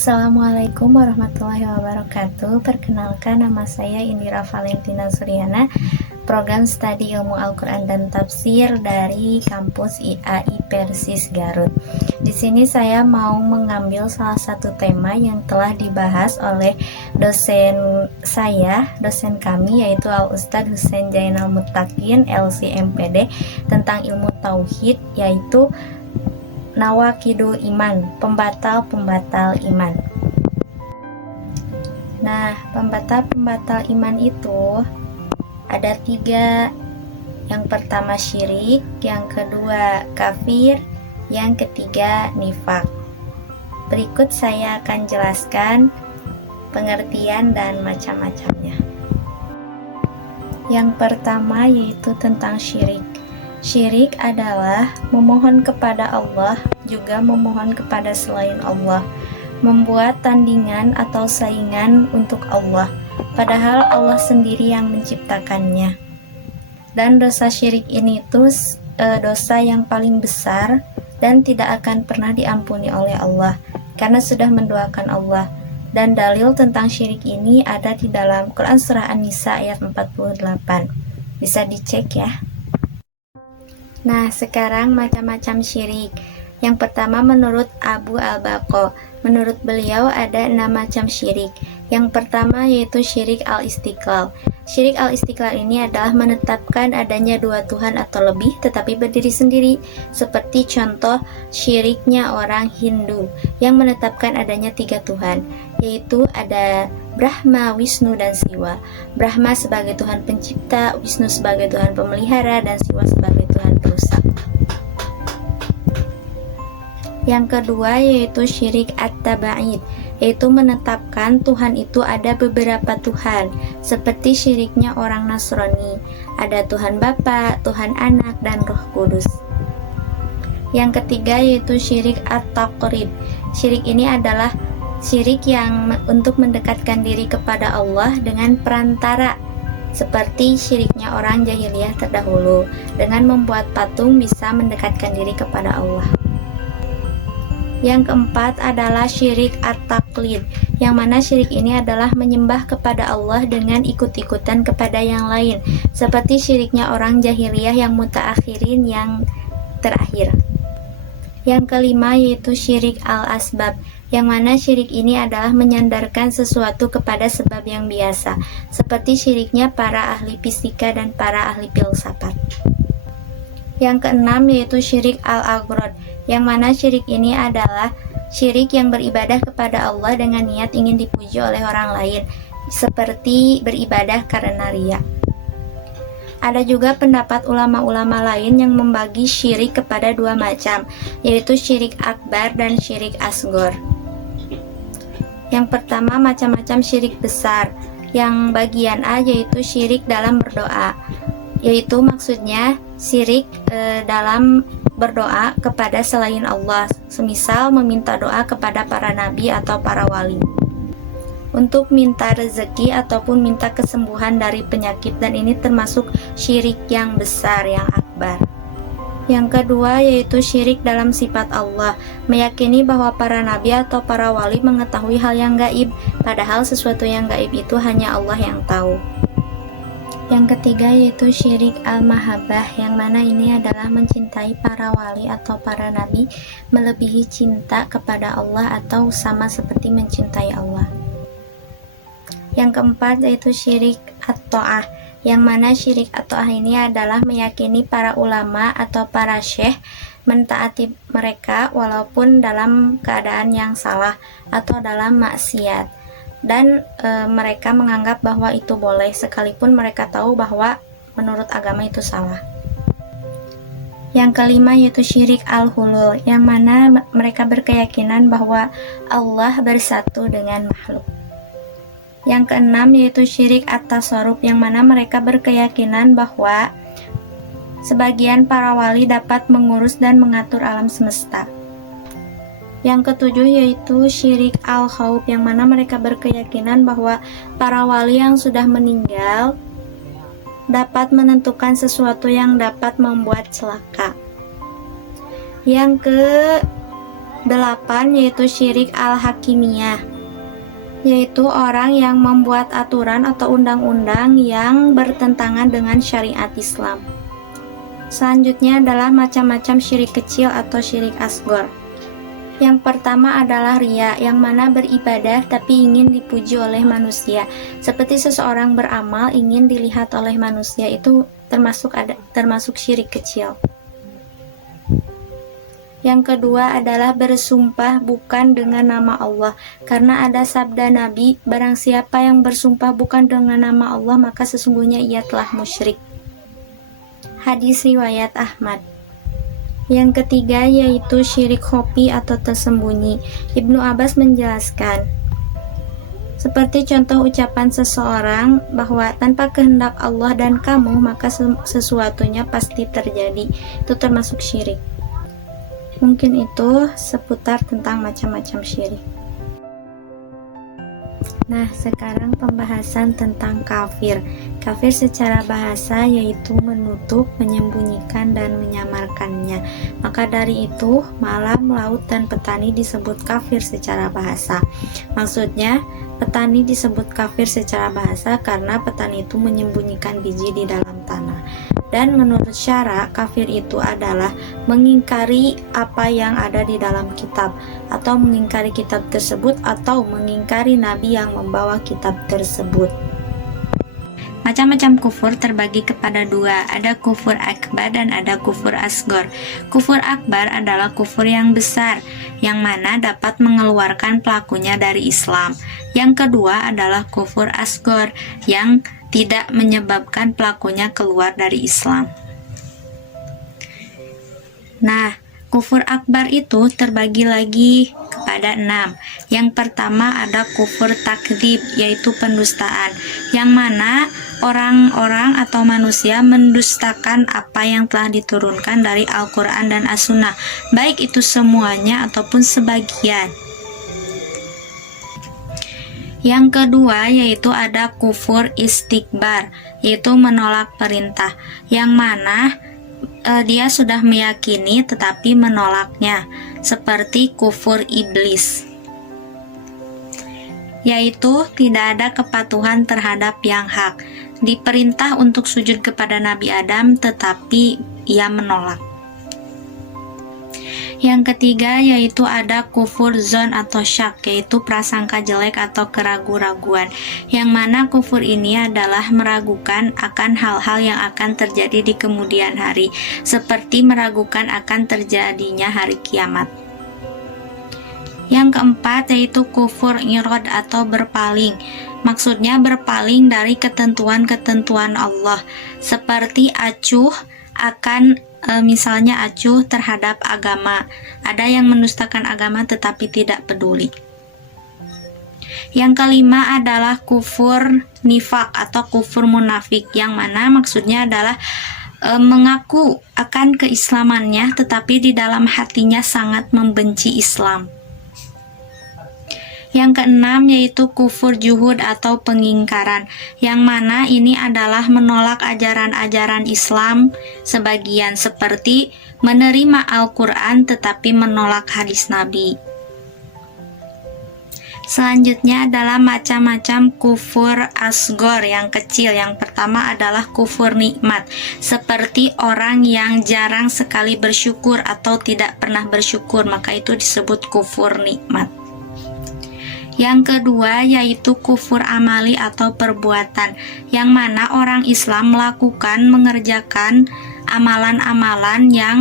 Assalamualaikum warahmatullahi wabarakatuh. Perkenalkan, nama saya Indira Valentina Suryana, program studi ilmu Al-Quran dan Tafsir dari kampus IAI Persis Garut. Di sini saya mau mengambil salah satu tema yang telah dibahas oleh dosen kami, yaitu Al-Ustadz Husain Jainal Muttaqin, LC-MPD, tentang ilmu tauhid, yaitu Nawaqidul Iman, pembatal-pembatal iman. Nah, pembatal-pembatal iman itu ada 3. Yang pertama syirik, yang kedua kafir, yang ketiga nifak. Berikut saya akan jelaskan pengertian dan macam-macamnya. Yang pertama yaitu tentang syirik. Syirik adalah memohon kepada Allah, juga memohon kepada selain Allah, membuat tandingan atau saingan untuk Allah, padahal Allah sendiri yang menciptakannya. Dan dosa syirik ini itu dosa yang paling besar dan tidak akan pernah diampuni oleh Allah, karena sudah mendoakan Allah. Dan dalil tentang syirik ini ada di dalam Quran Surah An-Nisa ayat 48. Bisa dicek ya. Nah, sekarang macam-macam syirik. Yang pertama menurut Abu Al-Baqo, menurut beliau ada 6 macam syirik. Yang pertama yaitu syirik al-istiqlal. Syirik al-istiqlal ini adalah menetapkan adanya 2 Tuhan atau lebih tetapi berdiri sendiri, seperti contoh syiriknya orang Hindu yang menetapkan adanya 3 Tuhan, yaitu ada Brahma, Wisnu, dan Siwa. Brahma sebagai Tuhan pencipta, Wisnu sebagai Tuhan pemelihara, dan Siwa sebagai Tuhan perusak. Yang kedua yaitu syirik at-taba'id, yaitu menetapkan Tuhan itu ada beberapa Tuhan, seperti syiriknya orang Nasrani, ada Tuhan Bapa, Tuhan Anak, dan Roh Kudus. Yang ketiga yaitu syirik at-taqrib. Syirik ini adalah syirik yang untuk mendekatkan diri kepada Allah dengan perantara, seperti syiriknya orang jahiliyah terdahulu. Dengan membuat patung bisa mendekatkan diri kepada Allah. Yang keempat adalah syirik at-taqlid, yang mana syirik ini adalah menyembah kepada Allah dengan ikut-ikutan kepada yang lain, seperti syiriknya orang jahiliyah yang mutaakhirin, yang terakhir. Yang kelima yaitu syirik al-asbab, yang mana syirik ini adalah menyandarkan sesuatu kepada sebab yang biasa, seperti syiriknya para ahli fisika dan para ahli filsafat. Yang keenam yaitu syirik al-aghrad, yang mana syirik ini adalah syirik yang beribadah kepada Allah dengan niat ingin dipuji oleh orang lain, seperti beribadah karena riya. Ada juga pendapat ulama-ulama lain yang membagi syirik kepada 2 macam, yaitu syirik akbar dan syirik asghar. Yang pertama macam-macam syirik besar. Yang bagian A yaitu syirik dalam berdoa, yaitu maksudnya syirik dalam berdoa kepada selain Allah, semisal meminta doa kepada para nabi atau para wali untuk minta rezeki ataupun minta kesembuhan dari penyakit, dan ini termasuk syirik yang besar, yang akbar. Yang kedua yaitu syirik dalam sifat Allah, meyakini bahwa para nabi atau para wali mengetahui hal yang gaib, padahal sesuatu yang gaib itu hanya Allah yang tahu. Yang ketiga yaitu syirik al-mahabbah, yang mana ini adalah mencintai para wali atau para nabi melebihi cinta kepada Allah atau sama seperti mencintai Allah. Yang keempat yaitu syirik at-ta'ah, yang mana syirik at-ta'ah ini adalah meyakini para ulama atau para syekh, mentaati mereka walaupun dalam keadaan yang salah atau dalam maksiat. Dan mereka menganggap bahwa itu boleh sekalipun mereka tahu bahwa menurut agama itu salah. Yang kelima yaitu syirik al-hulul, yang mana mereka berkeyakinan bahwa Allah bersatu dengan makhluk. Yang keenam yaitu syirik at-tasarruf, yang mana mereka berkeyakinan bahwa sebagian para wali dapat mengurus dan mengatur alam semesta. Yang ketujuh yaitu syirik al-khauf, yang mana mereka berkeyakinan bahwa para wali yang sudah meninggal dapat menentukan sesuatu yang dapat membuat celaka. Yang 8 yaitu syirik al-hakimiyah, yaitu orang yang membuat aturan atau undang-undang yang bertentangan dengan syariat Islam. Selanjutnya adalah macam-macam syirik kecil atau syirik asghar. Yang pertama adalah riya, yang mana beribadah tapi ingin dipuji oleh manusia. Seperti seseorang beramal ingin dilihat oleh manusia, itu termasuk syirik kecil. Yang kedua adalah bersumpah bukan dengan nama Allah, karena ada sabda Nabi, barang siapa yang bersumpah bukan dengan nama Allah maka sesungguhnya ia telah musyrik. Hadis riwayat Ahmad. Yang ketiga yaitu syirik khafi atau tersembunyi. Ibnu Abbas menjelaskan, seperti contoh ucapan seseorang bahwa tanpa kehendak Allah dan kamu maka sesuatunya pasti terjadi. Itu termasuk syirik. Mungkin itu seputar tentang macam-macam syirik. Nah, sekarang pembahasan tentang kafir. Kafir secara bahasa yaitu menutup, menyembunyikan, dan menyamarkannya. Maka dari itu, malam, laut, dan petani disebut kafir secara bahasa. Maksudnya, petani disebut kafir secara bahasa karena petani itu menyembunyikan biji di dalam tanah. Dan menurut syara, kafir itu adalah mengingkari apa yang ada di dalam kitab, atau mengingkari kitab tersebut, atau mengingkari nabi yang membawa kitab tersebut. Macam-macam kufur terbagi kepada dua, ada kufur akbar dan ada kufur asghar. Kufur akbar adalah kufur yang besar, yang mana dapat mengeluarkan pelakunya dari Islam. Yang kedua adalah kufur asghar, yang tidak menyebabkan pelakunya keluar dari Islam. Nah, kufur akbar itu terbagi lagi kepada 6. Yang pertama ada kufur takdzib, yaitu pendustaan, yang mana orang-orang atau manusia mendustakan apa yang telah diturunkan dari Al-Quran dan As-Sunnah, baik itu semuanya ataupun sebagian. Yang kedua yaitu ada kufur istikbar, yaitu menolak perintah, yang mana dia sudah meyakini tetapi menolaknya, seperti kufur iblis, yaitu tidak ada kepatuhan terhadap yang hak. Diperintah untuk sujud kepada Nabi Adam tetapi ia menolak. Yang ketiga yaitu ada kufur zon atau syak, yaitu prasangka jelek atau keraguan-raguan, yang mana kufur ini adalah meragukan akan hal-hal yang akan terjadi di kemudian hari, seperti meragukan akan terjadinya hari kiamat. Yang keempat yaitu kufur irad atau berpaling, maksudnya berpaling dari ketentuan-ketentuan Allah, seperti acuh akan misalnya acuh terhadap agama. Ada yang mendustakan agama tetapi tidak peduli. Yang kelima adalah kufur nifak atau kufur munafik, yang mana maksudnya adalah mengaku akan keislamannya tetapi di dalam hatinya sangat membenci Islam. Yang keenam yaitu kufur juhud atau pengingkaran, yang mana ini adalah menolak ajaran-ajaran Islam sebagian, seperti menerima Al-Quran tetapi menolak hadis Nabi. Selanjutnya adalah macam-macam kufur asghar yang kecil. Yang pertama adalah kufur nikmat, seperti orang yang jarang sekali bersyukur atau tidak pernah bersyukur, maka itu disebut kufur nikmat. Yang kedua yaitu kufur amali atau perbuatan, yang mana orang Islam melakukan, mengerjakan amalan-amalan yang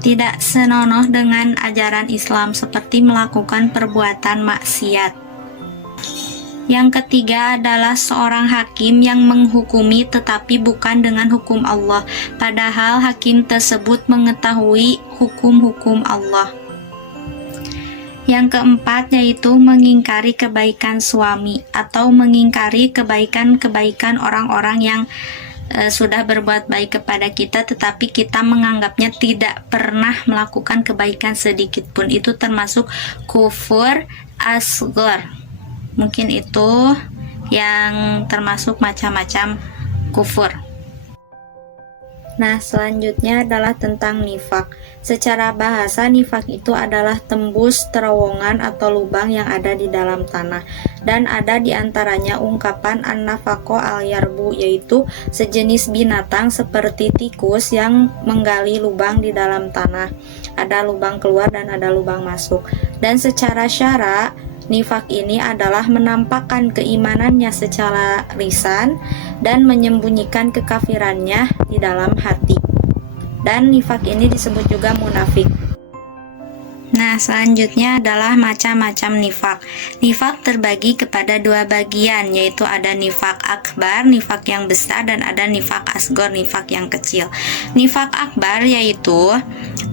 tidak senonoh dengan ajaran Islam, seperti melakukan perbuatan maksiat. Yang ketiga adalah seorang hakim yang menghukumi tetapi bukan dengan hukum Allah, padahal hakim tersebut mengetahui hukum-hukum Allah. Yang keempat yaitu mengingkari kebaikan suami atau mengingkari kebaikan-kebaikan orang-orang yang sudah berbuat baik kepada kita tetapi kita menganggapnya tidak pernah melakukan kebaikan sedikit pun. Itu termasuk kufur asghar. Mungkin itu yang termasuk macam-macam kufur. Nah, selanjutnya adalah tentang nifak. Secara bahasa, nifak itu adalah tembus terowongan atau lubang yang ada di dalam tanah. Dan ada di antaranya ungkapan an-nafaqo al-yarbu, yaitu sejenis binatang seperti tikus yang menggali lubang di dalam tanah. Ada lubang keluar dan ada lubang masuk. Dan secara syara, nifak ini adalah menampakkan keimanannya secara lisan dan menyembunyikan kekafirannya di dalam hati. Dan nifak ini disebut juga munafik. Nah, selanjutnya adalah macam-macam nifak. Nifak terbagi kepada dua bagian, yaitu ada nifak akbar, nifak yang besar, dan ada nifak asgor, nifak yang kecil. Nifak akbar yaitu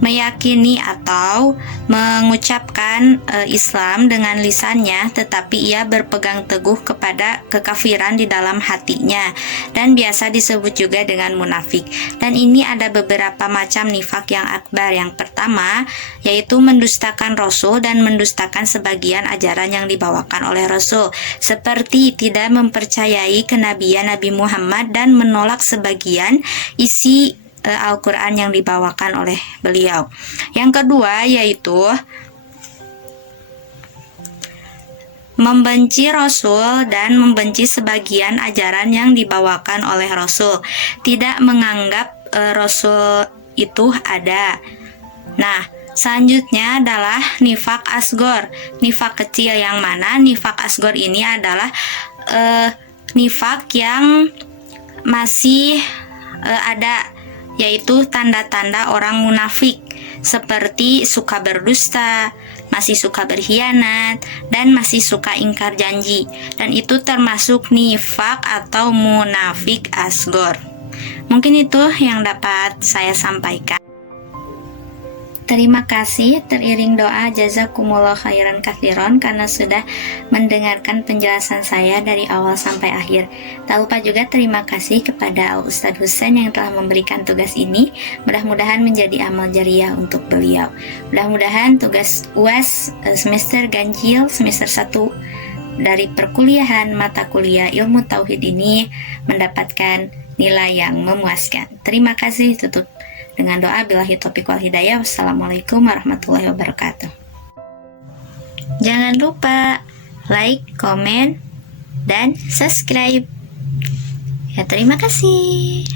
meyakini atau mengucapkan Islam dengan lisannya, tetapi ia berpegang teguh kepada kekafiran di dalam hatinya, dan biasa disebut juga dengan munafik. Dan ini ada beberapa macam nifak yang akbar. Yang pertama yaitu mendustakan Rasul dan mendustakan sebagian ajaran yang dibawakan oleh Rasul, seperti tidak mempercayai kenabian Nabi Muhammad dan menolak sebagian isi Al-Quran yang dibawakan oleh beliau. Yang kedua yaitu membenci Rasul dan membenci sebagian ajaran yang dibawakan oleh Rasul, tidak menganggap Rasul itu ada. Nah, selanjutnya adalah nifak asgor, nifak kecil, yang mana nifak asgor ini adalah nifak yang masih ada, yaitu tanda-tanda orang munafik, seperti suka berdusta, masih suka berkhianat, dan masih suka ingkar janji. Dan itu termasuk nifak atau munafik asgor. Mungkin itu yang dapat saya sampaikan. Terima kasih, teriring doa jazakumullah khairan katsiran karena sudah mendengarkan penjelasan saya dari awal sampai akhir. Tak lupa juga terima kasih kepada Al-Ustadz Husain yang telah memberikan tugas ini. Mudah-mudahan menjadi amal jariah untuk beliau. Mudah-mudahan tugas UAS semester ganjil semester 1 dari perkuliahan mata kuliah ilmu tauhid ini mendapatkan nilai yang memuaskan. Terima kasih, tutup dengan doa billahi taufiq wal hidayah. Wassalamualaikum warahmatullahi wabarakatuh. Jangan lupa like, komen, dan subscribe. Ya, terima kasih.